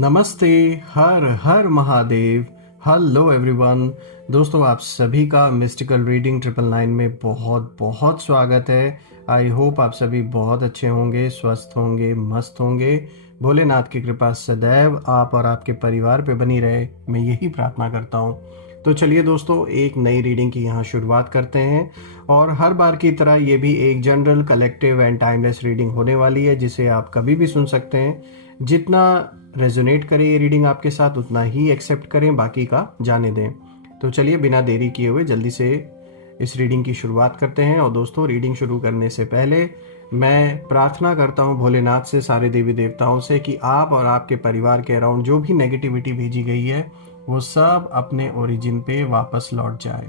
नमस्ते। हर हर महादेव। Hello everyone. दोस्तों, आप सभी का मिस्टिकल रीडिंग 999 में बहुत बहुत स्वागत है। आई होप आप सभी बहुत अच्छे होंगे, स्वस्थ होंगे, मस्त होंगे। भोलेनाथ की कृपा सदैव आप और आपके परिवार पे बनी रहे, मैं यही प्रार्थना करता हूँ। तो चलिए दोस्तों, एक नई रीडिंग की यहाँ शुरुआत करते हैं। और हर बार की तरह ये भी एक general, collective and timeless reading होने वाली है, जिसे आप कभी भी सुन सकते हैं। जितना रेजोनेट करे ये रीडिंग आपके साथ, उतना ही एक्सेप्ट करें, बाकी का जाने दें। तो चलिए बिना देरी किए हुए जल्दी से इस रीडिंग की शुरुआत करते हैं। और दोस्तों, रीडिंग शुरू करने से पहले मैं प्रार्थना करता हूँ भोलेनाथ से, सारे देवी देवताओं से, कि आप और आपके परिवार के अराउंड जो भी नेगेटिविटी भेजी गई है वो सब अपने ओरिजिन पे वापस लौट जाए।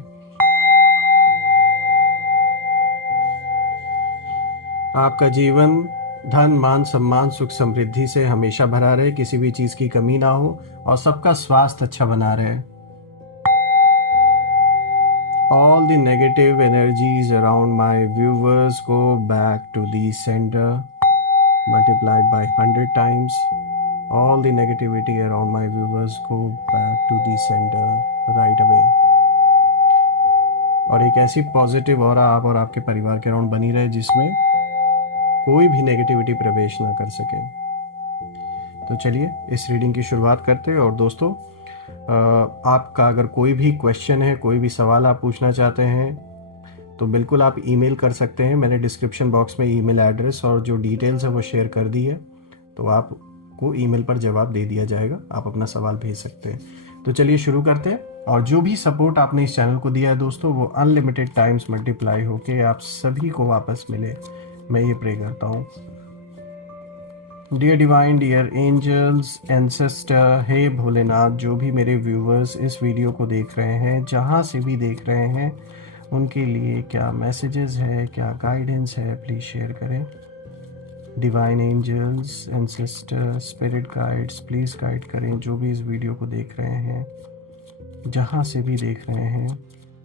आपका जीवन धन, मान, सम्मान, सुख, समृद्धि से हमेशा भरा रहे, किसी भी चीज की कमी ना हो, और सबका स्वास्थ्य अच्छा बना रहे। All the negative energies around my viewers go back to the sender, multiplied by 100 times. All the negativity around my viewers go back to the sender right away. और एक ऐसी पॉजिटिव ऑरा आप और आपके परिवार के अराउंड बनी रहे, जिसमें कोई भी नेगेटिविटी प्रवेश ना कर सके। तो चलिए इस रीडिंग की शुरुआत करते हैं। और दोस्तों, आपका अगर कोई भी क्वेश्चन है, कोई भी सवाल आप पूछना चाहते हैं, तो बिल्कुल आप ईमेल कर सकते हैं। मैंने डिस्क्रिप्शन बॉक्स में ईमेल एड्रेस और जो डिटेल्स है वो शेयर कर दी है, तो आपको ईमेल पर जवाब दे दिया जाएगा। आप अपना सवाल भेज सकते हैं। तो चलिए शुरू करते हैं। और जो भी सपोर्ट आपने इस चैनल को दिया है दोस्तों, वो अनलिमिटेड टाइम्स मल्टीप्लाई होके आप सभी को वापस मिले, मैं ये प्रे करता हूँ। Dear divine, dear angels, ancestor, हे भोलेनाथ, जो भी मेरे व्यूवर्स इस वीडियो को देख रहे हैं, जहाँ से भी देख रहे हैं, उनके लिए क्या मैसेजेस है, क्या गाइडेंस है, प्लीज़ शेयर करें। Divine angels, ancestor, spirit guides, please guide करें जो भी इस वीडियो को देख रहे हैं, जहाँ से भी देख रहे हैं,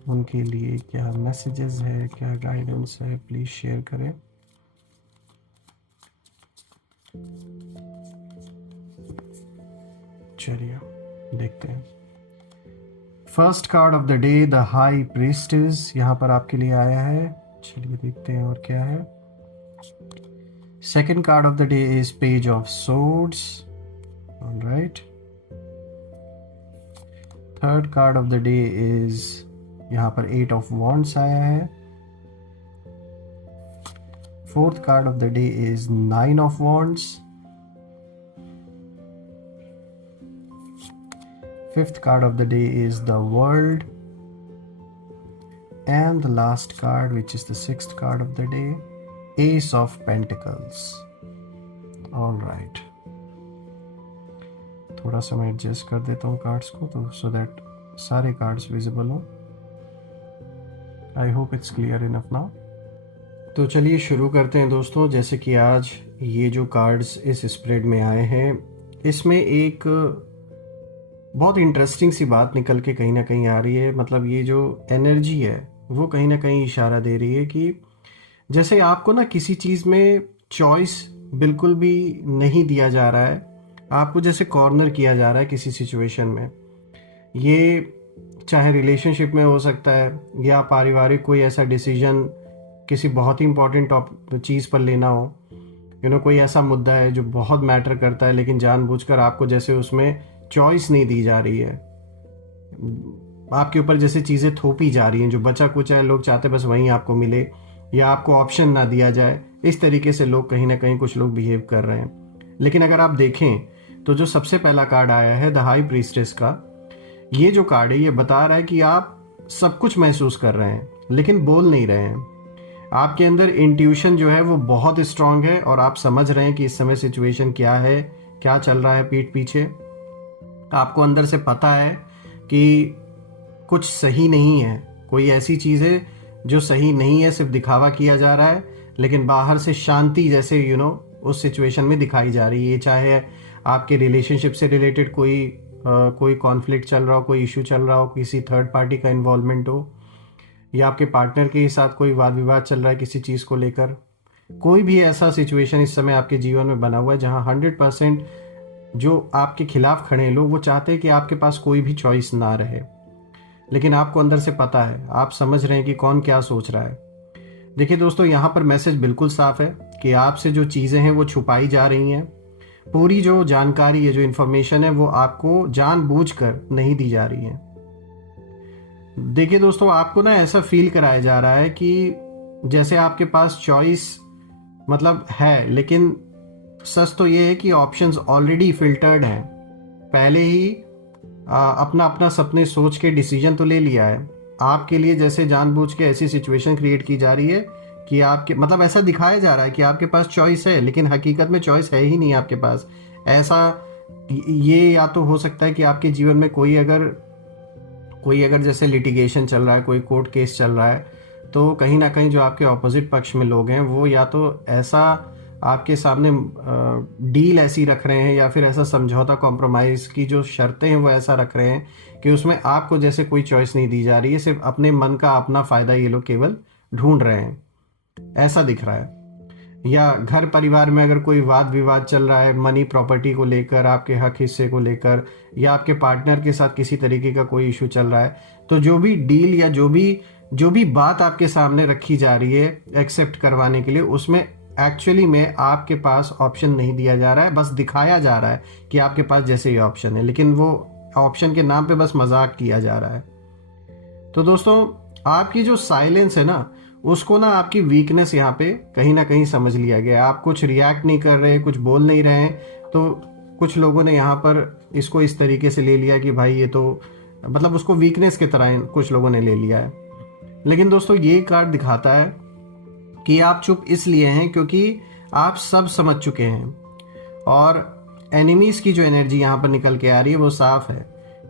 उनके लिए क्या मैसेजेस है, क्या गाइडेंस है, प्लीज़ शेयर करें। चलिए देखते हैं। First card of the day, the high priestess, यहाँ पर आपके लिए आया है। चलिए देखते हैं और क्या है। Second card of the day is page of swords, alright. Third card of the day is यहाँ पर 8 ऑफ वॉन्ड्स आया है। Fourth card of the day is 9 of wands. Fifth card of the day is the world, and the last card, which is the sixth card of the day, Ace of Pentacles. All right. थोड़ा सा मैं adjust कर देता हूँ cards को, तो so that सारे cards visible हो। I hope it's clear enough now. तो चलिए शुरू करते हैं दोस्तों। जैसे कि आज ये जो कार्ड्स इस स्प्रेड में आए हैं, इसमें एक बहुत इंटरेस्टिंग सी बात निकल के कहीं ना कहीं आ रही है। मतलब ये जो एनर्जी है वो कहीं ना कहीं इशारा दे रही है कि जैसे आपको ना किसी चीज़ में चॉइस बिल्कुल भी नहीं दिया जा रहा है, आपको जैसे कॉर्नर किया जा रहा है किसी सिचुएशन में। ये चाहे रिलेशनशिप में हो सकता है, या पारिवारिक कोई ऐसा डिसीजन किसी बहुत ही इंपॉर्टेंट चीज़ पर लेना हो। कोई ऐसा मुद्दा है जो बहुत मैटर करता है, लेकिन जानबूझकर आपको जैसे उसमें चॉइस नहीं दी जा रही है, आपके ऊपर जैसे चीज़ें थोपी जा रही हैं, जो बचा कुचा है, लोग चाहते बस वहीं आपको मिले, या आपको ऑप्शन ना दिया जाए। इस तरीके से लोग कहीं ना कहीं, कुछ लोग बिहेव कर रहे हैं। लेकिन अगर आप देखें तो जो सबसे पहला कार्ड आया है द हाई प्रीस्टेस का, ये जो कार्ड है ये बता रहा है कि आप सब कुछ महसूस कर रहे हैं लेकिन बोल नहीं रहे हैं। आपके अंदर इंट्यूशन जो है वो बहुत स्ट्रांग है, और आप समझ रहे हैं कि इस समय सिचुएशन क्या है, क्या चल रहा है पीठ पीछे। आपको अंदर से पता है कि कुछ सही नहीं है, कोई ऐसी चीज़ है जो सही नहीं है, सिर्फ दिखावा किया जा रहा है, लेकिन बाहर से शांति जैसे उस सिचुएशन में दिखाई जा रही है। चाहे आपके रिलेशनशिप से रिलेटेड कोई कॉन्फ्लिक्ट चल रहा हो, कोई इशू चल रहा हो, किसी थर्ड पार्टी का इन्वॉल्वमेंट हो, या आपके पार्टनर के साथ कोई वाद विवाद चल रहा है किसी चीज़ को लेकर। कोई भी ऐसा सिचुएशन इस समय आपके जीवन में बना हुआ है जहाँ 100% जो आपके खिलाफ खड़े हैं लोग, वो चाहते हैं कि आपके पास कोई भी चॉइस ना रहे, लेकिन आपको अंदर से पता है, आप समझ रहे हैं कि कौन क्या सोच रहा है। देखिए दोस्तों, यहाँ पर मैसेज बिल्कुल साफ है कि आपसे जो चीज़ें हैं वो छुपाई जा रही हैं। पूरी जो जानकारी है, जो इन्फॉर्मेशन है, वो आपको जानबूझकर नहीं दी जा रही है। देखिए दोस्तों, आपको ना ऐसा फील कराया जा रहा है कि जैसे आपके पास चॉइस मतलब है, लेकिन सच तो ये है कि ऑप्शंस ऑलरेडी फिल्टर्ड हैं। पहले ही अपना अपना सपने सोच के डिसीजन तो ले लिया है। आपके लिए जैसे जानबूझ के ऐसी सिचुएशन क्रिएट की जा रही है कि आपके मतलब ऐसा दिखाया जा रहा है कि आपके पास चॉइस है, लेकिन हकीकत में चॉइस है ही नहीं आपके पास। ऐसा ये या तो हो सकता है कि आपके जीवन में कोई अगर जैसे लिटिगेशन चल रहा है, कोई कोर्ट केस चल रहा है, तो कहीं ना कहीं जो आपके ऑपोजिट पक्ष में लोग हैं वो या तो ऐसा आपके सामने डील ऐसी रख रहे हैं, या फिर ऐसा समझौता, कॉम्प्रोमाइज़ की जो शर्तें हैं वो ऐसा रख रहे हैं कि उसमें आपको जैसे कोई चॉइस नहीं दी जा रही है, सिर्फ अपने मन का अपना फ़ायदा ये लोग केवल ढूंढ रहे हैं, ऐसा दिख रहा है। या घर परिवार में अगर कोई वाद विवाद चल रहा है मनी प्रॉपर्टी को लेकर, आपके हक हिस्से को लेकर, या आपके पार्टनर के साथ किसी तरीके का कोई इशू चल रहा है, तो जो भी डील या जो भी बात आपके सामने रखी जा रही है एक्सेप्ट करवाने के लिए, उसमें एक्चुअली में आपके पास ऑप्शन नहीं दिया जा रहा है, बस दिखाया जा रहा है कि आपके पास जैसे ये ऑप्शन है, लेकिन वो ऑप्शन के नाम पे बस मजाक किया जा रहा है। तो दोस्तों, आपकी जो साइलेंस है ना, उसको ना आपकी वीकनेस यहाँ पे कहीं ना कहीं समझ लिया गया। आप कुछ रिएक्ट नहीं कर रहे, कुछ बोल नहीं रहे हैं, तो कुछ लोगों ने यहाँ पर इसको इस तरीके से ले लिया कि भाई ये तो मतलब उसको वीकनेस की तरह कुछ लोगों ने ले लिया है। लेकिन दोस्तों, ये कार्ड दिखाता है कि आप चुप इसलिए हैं क्योंकि आप सब समझ चुके हैं, और एनिमीज की जो एनर्जी यहाँ पर निकल के आ रही है वो साफ है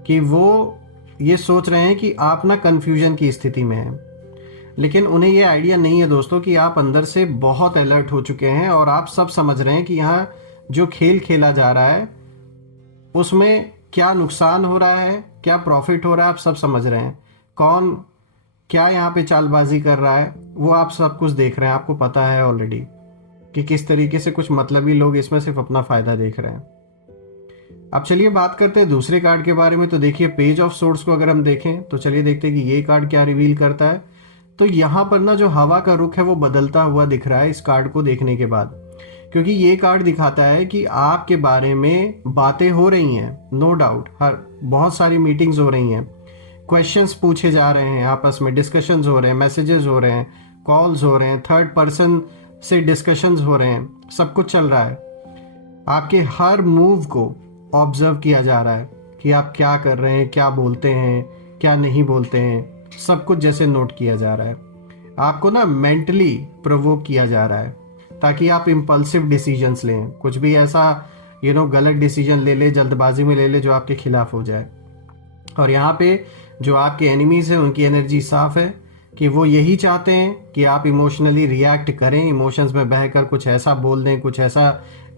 कि वो ये सोच रहे हैं कि आप ना कंफ्यूजन की स्थिति में हैं, लेकिन उन्हें ये आइडिया नहीं है दोस्तों कि आप अंदर से बहुत अलर्ट हो चुके हैं, और आप सब समझ रहे हैं कि यहाँ जो खेल खेला जा रहा है उसमें क्या नुकसान हो रहा है, क्या प्रॉफिट हो रहा है, आप सब समझ रहे हैं। कौन क्या यहाँ पे चालबाजी कर रहा है वो आप सब कुछ देख रहे हैं, आपको पता है ऑलरेडी कि किस तरीके से कुछ मतलबी लोग इसमें सिर्फ अपना फायदा देख रहे हैं। अब चलिए बात करते हैं दूसरे कार्ड के बारे में। तो देखिए, पेज ऑफ सोर्ड्स को अगर हम देखें तो चलिए देखते हैं कि ये कार्ड क्या रिवील करता है। तो यहाँ पर ना जो हवा का रुख है वो बदलता हुआ दिख रहा है इस कार्ड को देखने के बाद, क्योंकि ये कार्ड दिखाता है कि आपके बारे में बातें हो रही हैं, नो डाउट, हर बहुत सारी मीटिंग्स हो रही हैं, क्वेश्चंस पूछे जा रहे हैं, आपस में डिस्कशंस हो रहे हैं, मैसेजेस हो रहे हैं, कॉल्स हो रहे हैं, थर्ड पर्सन से डिस्कशंस हो रहे हैं, सब कुछ चल रहा है। आपके हर मूव को ऑब्जर्व किया जा रहा है कि आप क्या कर रहे हैं, क्या बोलते हैं, क्या नहीं बोलते हैं, सब कुछ जैसे नोट किया जा रहा है। आपको ना मेंटली प्रोवोक किया जा रहा है ताकि आप इम्पल्सिव डिसीजंस लें, कुछ भी ऐसा गलत डिसीजन ले ले, जल्दबाजी में ले ले जो आपके खिलाफ हो जाए। और यहाँ पे जो आपके एनिमीज हैं उनकी एनर्जी साफ है कि वो यही चाहते हैं कि आप इमोशनली रिएक्ट करें, इमोशंस में बहकर कुछ ऐसा बोल दें, कुछ ऐसा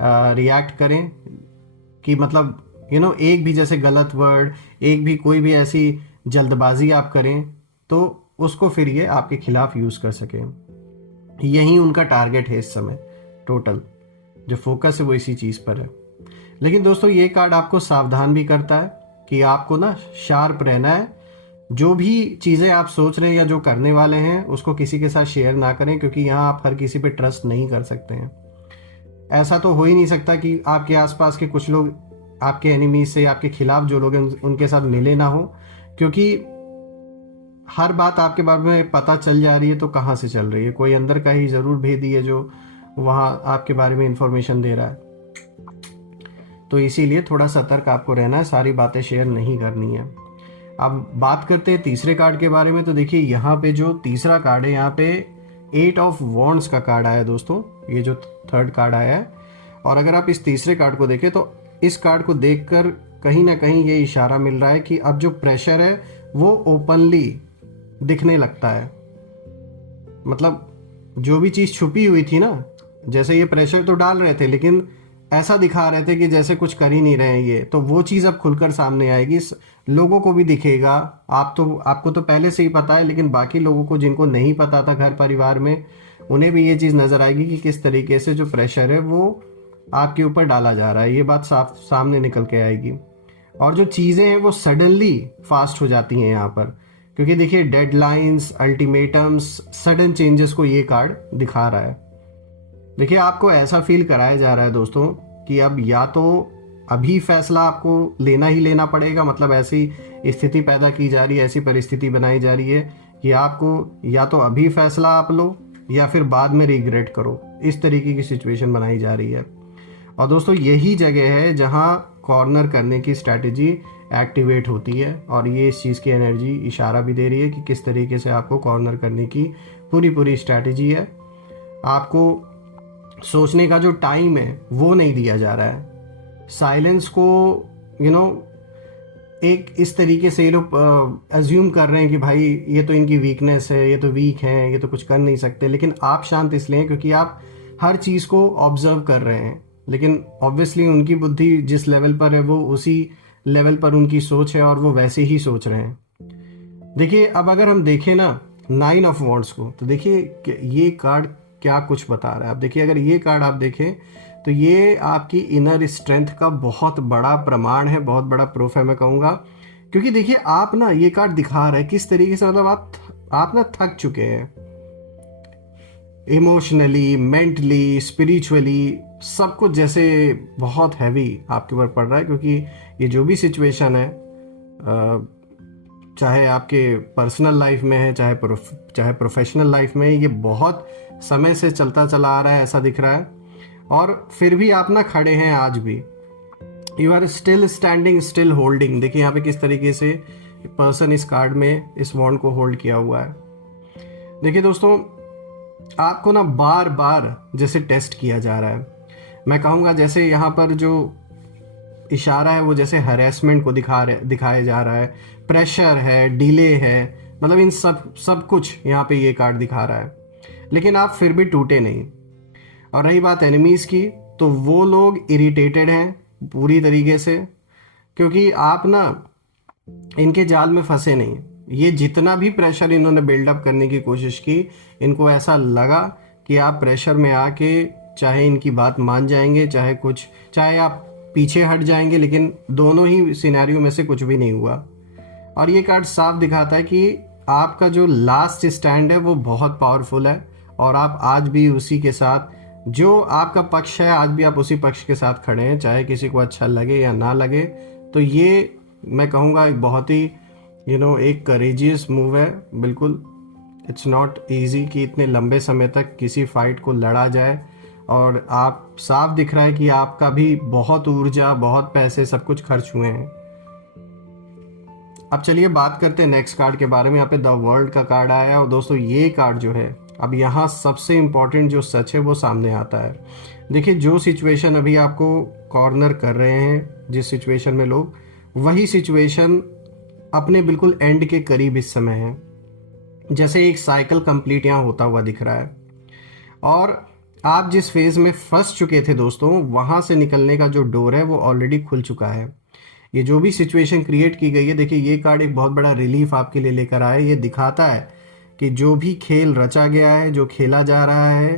रिएक्ट करें कि मतलब एक भी जैसे गलत वर्ड, एक भी कोई भी ऐसी जल्दबाजी आप करें तो उसको फिर ये आपके खिलाफ यूज़ कर सकें। यही उनका टारगेट है इस समय। टोटल जो फोकस है वो इसी चीज़ पर है। लेकिन दोस्तों, ये कार्ड आपको सावधान भी करता है कि आपको ना शार्प रहना है। जो भी चीज़ें आप सोच रहे हैं या जो करने वाले हैं उसको किसी के साथ शेयर ना करें, क्योंकि यहाँ आप हर किसी पे ट्रस्ट नहीं कर सकते हैं। ऐसा तो हो ही नहीं सकता कि आपके आसपास के कुछ लोग आपके एनिमीज से, आपके खिलाफ जो लोग हैं उनके साथ मिले ना हो, क्योंकि हर बात आपके बारे में पता चल जा रही है तो कहाँ से चल रही है, कोई अंदर का ही ज़रूर भेदी है जो वहाँ आपके बारे में इंफॉर्मेशन दे रहा है। तो इसीलिए थोड़ा सतर्क आपको रहना है, सारी बातें शेयर नहीं करनी है। अब बात करते हैं तीसरे कार्ड के बारे में। तो देखिए, यहाँ पे जो तीसरा कार्ड है, यहाँ पे 8 ऑफ वॉन्ड्स का कार्ड आया है दोस्तों, ये जो थर्ड कार्ड आया है। और अगर आप इस तीसरे कार्ड को देखें तो इस कार्ड को देखकर कहीं ना कहीं ये इशारा मिल रहा है कि अब जो प्रेशर है वो ओपनली दिखने लगता है। मतलब जो भी चीज़ छुपी हुई थी ना, जैसे ये प्रेशर तो डाल रहे थे लेकिन ऐसा दिखा रहे थे कि जैसे कुछ कर ही नहीं रहे हैं ये, तो वो चीज़ अब खुलकर सामने आएगी, लोगों को भी दिखेगा। आपको तो पहले से ही पता है, लेकिन बाकी लोगों को जिनको नहीं पता था घर परिवार में, उन्हें भी ये चीज़ नज़र आएगी कि किस तरीके से जो प्रेशर है वो आपके ऊपर डाला जा रहा है, ये बात साफ सामने निकल के आएगी। और जो चीज़ें हैं वो सडनली फास्ट हो जाती हैं यहाँ पर, क्योंकि देखिए डेडलाइंस, अल्टीमेटम्स, सडन चेंजेस को ये कार्ड दिखा रहा है। देखिए आपको ऐसा फील कराया जा रहा है दोस्तों कि अब या तो अभी फैसला आपको लेना ही लेना पड़ेगा, मतलब ऐसी स्थिति पैदा की जा रही है, ऐसी परिस्थिति बनाई जा रही है कि आपको या तो अभी फैसला आप लो या फिर बाद में रिग्रेट करो, इस तरीके की सिचुएशन बनाई जा रही है। और दोस्तों यही जगह है जहां कॉर्नर करने की स्ट्रैटेजी एक्टिवेट होती है, और ये इस चीज़ की एनर्जी इशारा भी दे रही है कि किस तरीके से आपको कॉर्नर करने की पूरी स्ट्रैटेजी है। आपको सोचने का जो टाइम है वो नहीं दिया जा रहा है। साइलेंस को एक इस तरीके से ये लोग अज्यूम कर रहे हैं कि भाई ये तो इनकी वीकनेस है, ये तो वीक हैं, ये तो कुछ कर नहीं सकते। लेकिन आप शांत इसलिए हैं क्योंकि आप हर चीज़ को ऑब्जर्व कर रहे हैं। लेकिन ऑब्वियसली उनकी बुद्धि जिस लेवल पर है वो उसी लेवल पर उनकी सोच है, और वो वैसे ही सोच रहे हैं। देखिए अब अगर हम देखें ना 9 ऑफ वॉन्ड्स को, तो देखिए ये कार्ड क्या कुछ बता रहा है। अब देखिए अगर ये कार्ड आप देखें तो ये आपकी इनर स्ट्रेंथ का बहुत बड़ा प्रमाण है, बहुत बड़ा प्रूफ है मैं कहूँगा। क्योंकि देखिए आप ना, ये कार्ड दिखा रहा है किस तरीके से, मतलब आप ना थक चुके हैं इमोशनली, मेंटली, स्पिरिचुअली, सब कुछ जैसे बहुत हैवी आपके ऊपर पड़ रहा है। क्योंकि ये जो भी सिचुएशन है, चाहे आपके पर्सनल लाइफ में है, चाहे प्रोफेशनल लाइफ में है, ये बहुत समय से चलता चला आ रहा है, ऐसा दिख रहा है। और फिर भी आप ना खड़े हैं आज भी, you are still standing, still holding. देखिए यहाँ पे किस तरीके से पर्सन इस कार्ड में इस वॉन्ड को होल्ड किया हुआ है। देखिए दोस्तों आपको ना बार बार जैसे टेस्ट किया जा रहा है, मैं कहूँगा जैसे यहाँ पर जो इशारा है वो जैसे हरेसमेंट को दिखाया जा रहा है, प्रेशर है, डिले है, मतलब इन सब कुछ यहाँ पे ये कार्ड दिखा रहा है। लेकिन आप फिर भी टूटे नहीं। और रही बात एनिमीज की, तो वो लोग इरिटेटेड हैं पूरी तरीके से, क्योंकि आप ना इनके जाल में फंसे नहीं। ये जितना भी प्रेशर इन्होंने बिल्डअप करने की कोशिश की, इनको ऐसा लगा कि आप प्रेशर में आके चाहे इनकी बात मान जाएंगे, चाहे आप पीछे हट जाएंगे, लेकिन दोनों ही सिनेरियो में से कुछ भी नहीं हुआ। और ये कार्ड साफ दिखाता है कि आपका जो लास्ट स्टैंड है वो बहुत पावरफुल है, और आप आज भी उसी के साथ, जो आपका पक्ष है आज भी आप उसी पक्ष के साथ खड़े हैं, चाहे किसी को अच्छा लगे या ना लगे। तो ये मैं कहूँगा एक बहुत ही एक करेजियस मूव है। बिल्कुल इट्स नॉट ईजी कि इतने लंबे समय तक किसी फाइट को लड़ा जाए, और आप साफ दिख रहा है कि आपका भी बहुत ऊर्जा, बहुत पैसे, सब कुछ खर्च हुए हैं। अब चलिए बात करते हैं नेक्स्ट कार्ड के बारे में। यहाँ पे द वर्ल्ड का कार्ड आया है, और दोस्तों ये कार्ड जो है, अब यहाँ सबसे इम्पॉर्टेंट जो सच है वो सामने आता है। देखिए जो सिचुएशन अभी आपको कॉर्नर कर रहे हैं, जिस सिचुएशन में लोग, वही सिचुएशन अपने बिल्कुल एंड के करीब इस समय है। जैसे एक साइकिल कंप्लीट यहाँ होता हुआ दिख रहा है, और आप जिस फेज में फंस चुके थे दोस्तों, वहां से निकलने का जो डोर है वो ऑलरेडी खुल चुका है। ये जो भी सिचुएशन क्रिएट की गई है, देखिए ये कार्ड एक बहुत बड़ा रिलीफ आपके लिए लेकर आया है। ये दिखाता है कि जो भी खेल रचा गया है, जो खेला जा रहा है,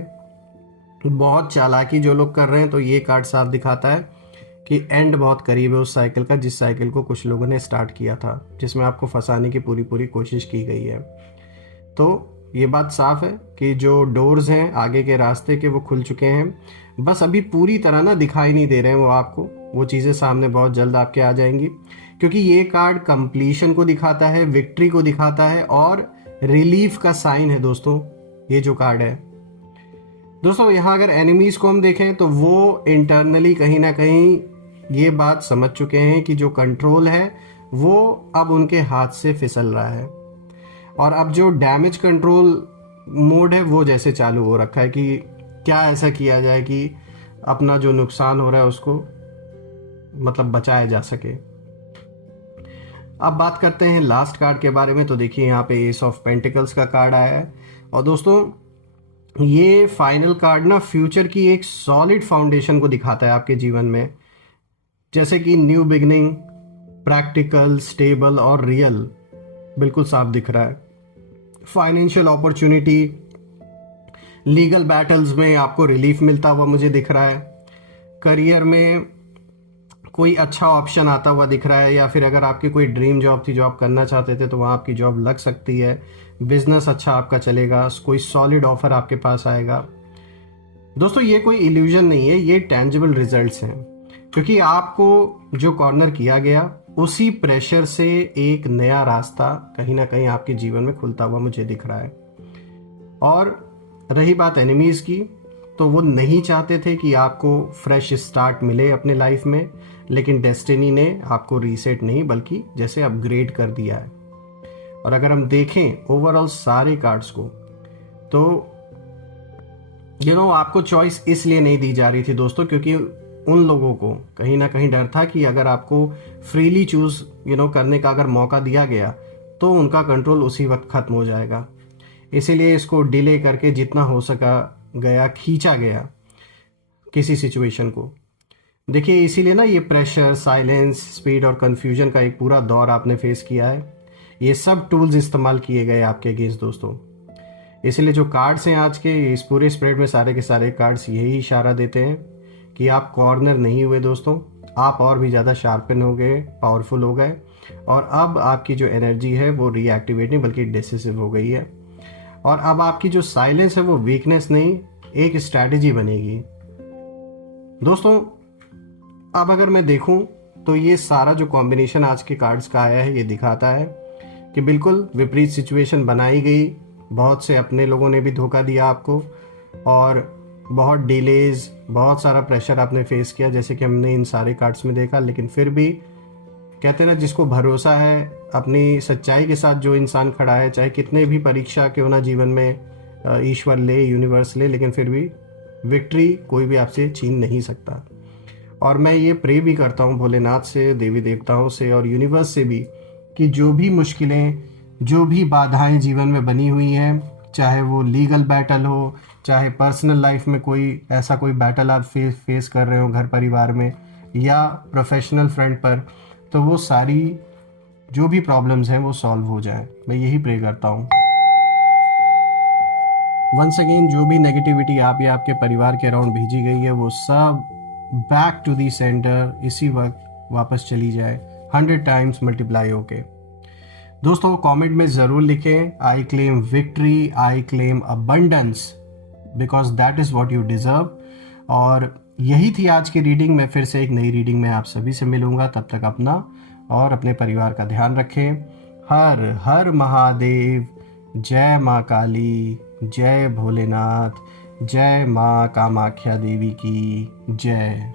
बहुत चालाकी जो लोग कर रहे हैं, तो ये कार्ड साफ दिखाता है कि एंड बहुत करीब है उस साइकिल का, जिस साइकिल को कुछ लोगों ने स्टार्ट किया था, जिसमें आपको फंसाने की पूरी कोशिश की गई है। तो ये बात साफ है कि जो डोर्स हैं आगे के रास्ते के वो खुल चुके हैं, बस अभी पूरी तरह ना दिखाई नहीं दे रहे हैं वो आपको। वो चीज़ें सामने बहुत जल्द आपके आ जाएंगी, क्योंकि ये कार्ड कंप्लीशन को दिखाता है, विक्ट्री को दिखाता है, और रिलीफ का साइन है दोस्तों ये जो कार्ड है। दोस्तों यहाँ अगर एनिमीज को हम देखें तो वो इंटरनली कहीं ना कहीं ये बात समझ चुके हैं कि जो कंट्रोल है वो अब उनके हाथ से फिसल रहा है, और अब जो डैमेज कंट्रोल मोड है वो जैसे चालू हो रखा है कि क्या ऐसा किया जाए कि अपना जो नुकसान हो रहा है उसको मतलब बचाया जा सके। अब बात करते हैं लास्ट कार्ड के बारे में। तो देखिए यहाँ पे एस ऑफ पेंटिकल्स का कार्ड आया है, और दोस्तों ये फाइनल कार्ड ना फ्यूचर की एक सॉलिड फाउंडेशन को दिखाता है आपके जीवन में, जैसे कि न्यू बिगनिंग, प्रैक्टिकल, स्टेबल और रियल, बिल्कुल साफ दिख रहा है। फाइनेंशियल अपॉर्चुनिटी, लीगल बैटल्स में आपको रिलीफ मिलता हुआ मुझे दिख रहा है। करियर में कोई अच्छा ऑप्शन आता हुआ दिख रहा है, या फिर अगर आपकी कोई ड्रीम जॉब थी जो आप करना चाहते थे तो वहाँ आपकी जॉब लग सकती है। बिजनेस अच्छा आपका चलेगा, कोई सॉलिड ऑफर आपके पास आएगा। दोस्तों ये कोई इल्यूजन नहीं है, ये टेंजिबल रिजल्ट्स हैं, क्योंकि आपको जो कॉर्नर किया गया उसी प्रेशर से एक नया रास्ता कहीं ना कहीं आपके जीवन में खुलता हुआ मुझे दिख रहा है। और रही बात एनिमीज की, तो वो नहीं चाहते थे कि आपको फ्रेश स्टार्ट मिले अपने लाइफ में, लेकिन डेस्टिनी ने आपको रीसेट नहीं बल्कि जैसे अपग्रेड कर दिया है। और अगर हम देखें ओवरऑल सारे कार्ड्स को, तो आपको चॉइस इसलिए नहीं दी जा रही थी दोस्तों, क्योंकि उन लोगों को कहीं ना कहीं डर था कि अगर आपको फ्रीली चूज करने का अगर मौका दिया गया तो उनका कंट्रोल उसी वक्त खत्म हो जाएगा। इसीलिए इसको डिले करके जितना हो सका गया खींचा गया किसी सिचुएशन को। देखिए इसीलिए ना ये प्रेशर, साइलेंस, स्पीड और कंफ्यूजन का एक पूरा दौर आपने फेस किया है। ये सब टूल्स इस्तेमाल किए गए आपके अगेंस्ट दोस्तों। इसलिए जो कार्ड्स हैं आज के इस पूरे स्प्रेड में, सारे के सारे कार्ड्स यही इशारा देते हैं कि आप कॉर्नर नहीं हुए दोस्तों, आप और भी ज़्यादा शार्पन हो गए, पावरफुल हो गए, और अब आपकी जो एनर्जी है वो रीएक्टिवेट नहीं बल्कि डिसिसिव हो गई है। और अब आपकी जो साइलेंस है वो वीकनेस नहीं, एक स्ट्रैटेजी बनेगी दोस्तों। अब अगर मैं देखूं तो ये सारा जो कॉम्बिनेशन आज के कार्ड्स का आया है ये दिखाता है कि बिल्कुल विपरीत सिचुएशन बनाई गई। बहुत से अपने लोगों ने भी धोखा दिया आपको, और बहुत डिलेज, बहुत सारा प्रेशर आपने फेस किया, जैसे कि हमने इन सारे कार्ड्स में देखा। लेकिन फिर भी कहते हैं ना, जिसको भरोसा है, अपनी सच्चाई के साथ जो इंसान खड़ा है, चाहे कितने भी परीक्षा क्यों ना जीवन में ईश्वर ले, यूनिवर्स ले, लेकिन फिर भी विक्ट्री कोई भी आपसे छीन नहीं सकता। और मैं ये प्रे भी करता हूँ भोलेनाथ से, देवी देवताओं से और यूनिवर्स से भी, कि जो भी मुश्किलें, जो भी बाधाएं जीवन में बनी हुई हैं, चाहे वो लीगल बैटल हो, चाहे पर्सनल लाइफ में कोई ऐसा कोई बैटल आप फेस कर रहे हो घर परिवार में, या प्रोफेशनल फ्रंट पर, तो वो सारी जो भी प्रॉब्लम्स हैं वो सॉल्व हो जाए। मैं यही प्रे करता हूँ। वंस अगेन, जो भी नेगेटिविटी आप या आपके परिवार के अराउंड भेजी गई है वो सब बैक टू दी सेंटर इसी वक्त वापस चली जाए, 100 टाइम्स मल्टीप्लाई होके। दोस्तों कमेंट में ज़रूर लिखें, I claim victory, I claim abundance, because that is what you deserve. और यही थी आज की रीडिंग। मैं फिर से एक नई रीडिंग में आप सभी से मिलूंगा। तब तक अपना और अपने परिवार का ध्यान रखें। हर हर महादेव। जय माँ काली, जय भोलेनाथ, जय माँ कामाख्या देवी की जय।